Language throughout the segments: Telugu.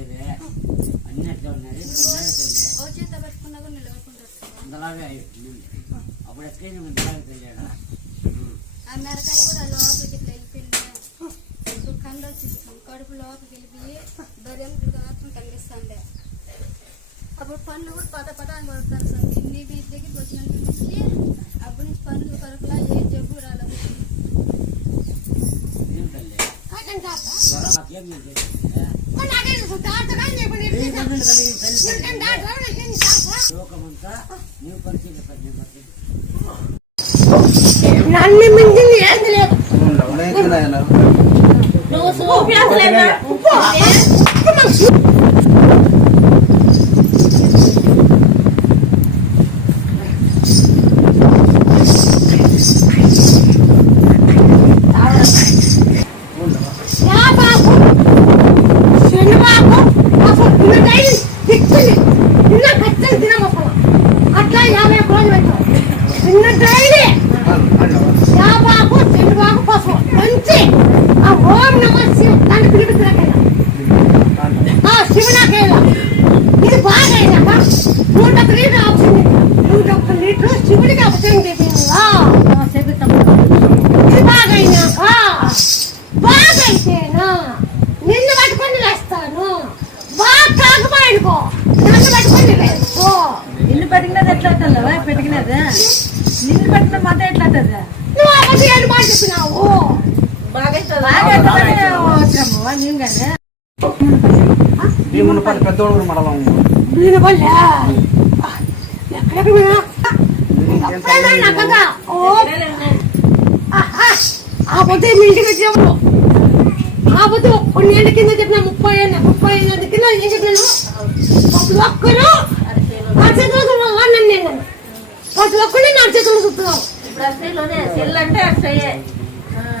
అన్నట్టు ఉన్నది అంతలాగా అప్పుడు ఎక్కడైనా ఇంతలాగా తెలియడా ఆ మిరకాయ కూడా లోపలికి ఇట్లా వెళ్ళిపోయింది కండ కడుపు లోపలికి వెళ్ళిపోయి దొరియం మాత్రం కలిగిస్తాండే అప్పుడు పనులు కూడా పద అని కొడతారు సార్ నీ దగ్గరికి వచ్చినంత నుంచి అప్పటి నుంచి పనులు కొరకులా ఏ జబ్బు రాలేదు నన్ను మించింది ఏది లేదు అట్లా 50 రోజులు పెట్టాం చిన్న డైలీ యాబాకు చెండుబాకు పసుపు మంచి ఆ ఓం నమ శివ దాన్ని పిలిపిస్తున్నాకైనా శివునాకైనా ఇది బాగా అయినాక 101 లీటర్ ఆప్షన్ 101 లీటర్ శివుడికి అభిషేకం చేసేలా ఇది బాగా అయినాక బాగా అయితేనా నిన్ను పట్టుకొని వేస్తాను బాగా కాకపోయినుకో నన్ను పట్టుకొని వేసుకో నిన్ను పెట్టినది ఎట్లా పెట్టినది నిన్ను పెట్టిన మాట ఎట్లా నువ్వు అబద్ధాలు మాట చెప్పినావు పెద్దోడు మడలం ఆ పొద్దు మీ ఇంటికి వచ్చినప్పుడు ఆ పొద్దు కొన్ని ఏళ్ళ కింద చెప్పిన 35 కింద ఏం చెప్పినాను ప్రతి ఒక్కరు నా చేతులు నన్ను నేను ప్రతి ఒక్కరిని నా చేతులు చూస్తున్నావు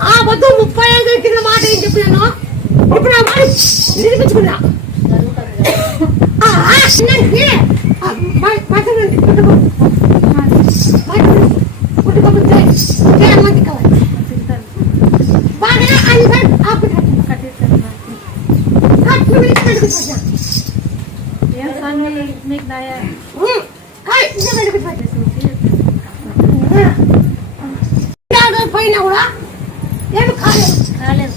ఆ పొద్దు 35 కింద మాట ఏం చెప్పినాను ఇప్పుడు ఆ మాట నిరూపించుకున్నా బాగా పోయినా కూడా ఏమి కాలేదు